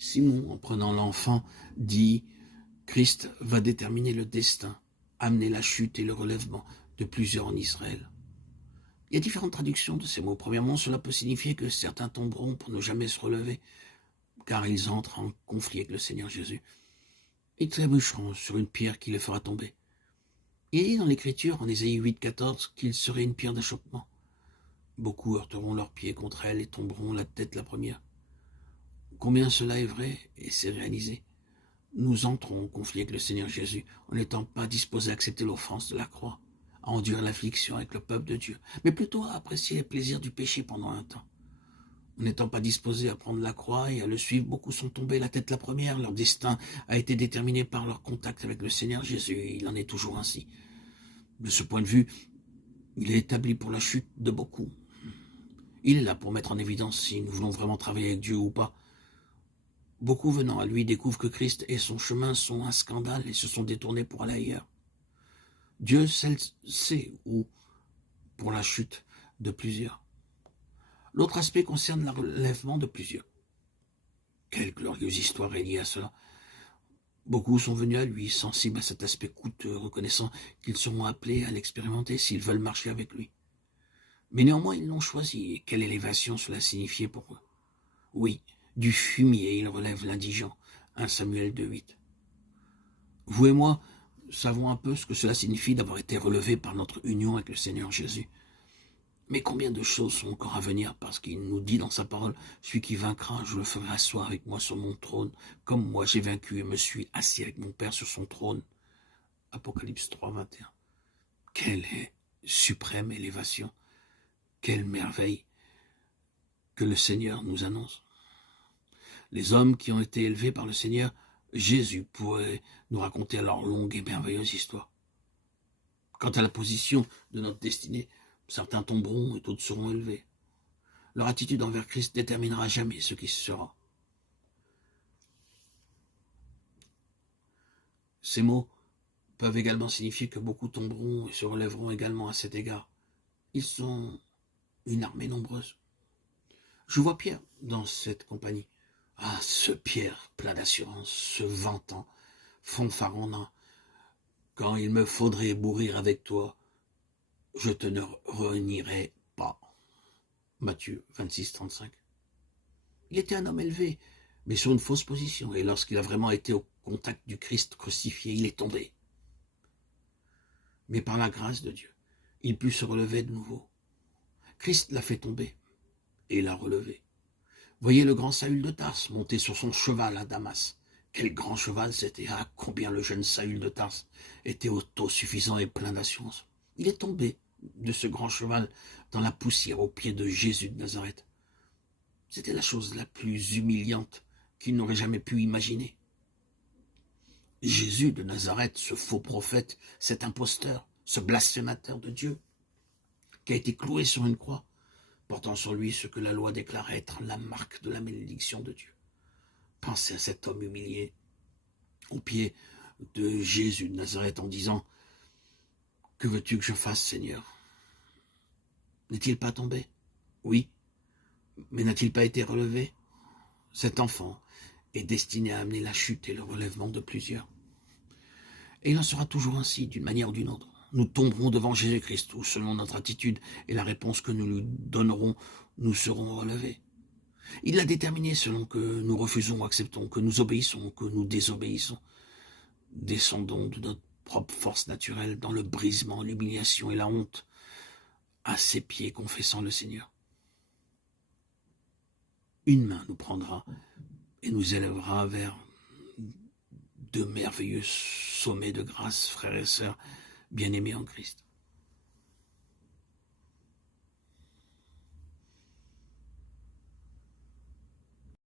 Simon, en prenant l'enfant, dit « Christ va déterminer le destin, amener la chute et le relèvement de plusieurs en Israël. » Il y a différentes traductions de ces mots. Premièrement, cela peut signifier que certains tomberont pour ne jamais se relever, car ils entrent en conflit avec le Seigneur Jésus. Ils trébucheront sur une pierre qui les fera tomber. Il est dit dans l'Écriture, en Ésaïe 8,14, qu'il serait une pierre d'achoppement. Beaucoup heurteront leurs pieds contre elle et tomberont la tête la première. Combien cela est vrai et c'est réalisé. Nous entrons en conflit avec le Seigneur Jésus en n'étant pas disposés à accepter l'offense de la croix, à endurer l'affliction avec le peuple de Dieu, mais plutôt à apprécier les plaisirs du péché pendant un temps. En n'étant pas disposés à prendre la croix et à le suivre, beaucoup sont tombés la tête la première. Leur destin a été déterminé par leur contact avec le Seigneur Jésus et il en est toujours ainsi. De ce point de vue, il est établi pour la chute de beaucoup. Il est là pour mettre en évidence si nous voulons vraiment travailler avec Dieu ou pas. Beaucoup venant à lui découvrent que Christ et son chemin sont un scandale et se sont détournés pour aller ailleurs. Dieu sait où pour la chute de plusieurs. L'autre aspect concerne le relèvement de plusieurs. Quelle glorieuse histoire est liée à cela. Beaucoup sont venus à lui, sensibles à cet aspect coûteux, reconnaissant qu'ils seront appelés à l'expérimenter s'ils veulent marcher avec lui. Mais néanmoins, ils l'ont choisi, et quelle élévation cela signifiait pour eux. Oui, du fumier, il relève l'indigent. 1 Samuel 2,8. Vous et moi savons un peu ce que cela signifie d'avoir été relevés par notre union avec le Seigneur Jésus. Mais combien de choses sont encore à venir, parce qu'il nous dit dans sa parole, « Celui qui vaincra, je le ferai asseoir avec moi sur mon trône, comme moi j'ai vaincu et me suis assis avec mon Père sur son trône. » Apocalypse 3, 21. Quelle suprême élévation, quelle merveille que le Seigneur nous annonce. Les hommes qui ont été élevés par le Seigneur, Jésus pourrait nous raconter leur longue et merveilleuse histoire. Quant à la position de notre destinée, certains tomberont et d'autres seront élevés. Leur attitude envers Christ déterminera jamais ce qui sera. Ces mots peuvent également signifier que beaucoup tomberont et se relèveront également à cet égard. Ils sont une armée nombreuse. Je vois Pierre dans cette compagnie. Ah, ce Pierre, plein d'assurance, se vantant, fanfaronnant. Quand il me faudrait mourir avec toi, je te ne renierai pas. Matthieu 26, 35. Il était un homme élevé, mais sur une fausse position, et lorsqu'il a vraiment été au contact du Christ crucifié, il est tombé. Mais par la grâce de Dieu, il put se relever de nouveau. Christ l'a fait tomber, et l'a relevé. Voyez le grand Saül de Tarse monter sur son cheval à Damas. Quel grand cheval c'était, ah, combien le jeune Saül de Tarse était autosuffisant et plein d'assurance. Il est tombé de ce grand cheval dans la poussière aux pieds de Jésus de Nazareth. C'était la chose la plus humiliante qu'il n'aurait jamais pu imaginer. Jésus de Nazareth, ce faux prophète, cet imposteur, ce blasphémateur de Dieu, qui a été cloué sur une croix, portant sur lui ce que la loi déclarait être la marque de la malédiction de Dieu. Pensez à cet homme humilié aux pieds de Jésus de Nazareth en disant « Que veux-tu que je fasse, Seigneur ?» N'est-il pas tombé? Oui, mais n'a-t-il pas été relevé? Cet enfant est destiné à amener la chute et le relèvement de plusieurs. Et il en sera toujours ainsi, d'une manière ou d'une autre. Nous tomberons devant Jésus-Christ, ou selon notre attitude et la réponse que nous lui donnerons, nous serons relevés. Il l'a déterminé selon que nous refusons ou acceptons, que nous obéissons ou que nous désobéissons. Descendons de notre propre force naturelle dans le brisement, l'humiliation et la honte, à ses pieds confessant le Seigneur. Une main nous prendra et nous élèvera vers de merveilleux sommets de grâce, frères et sœurs, bien-aimés en Christ.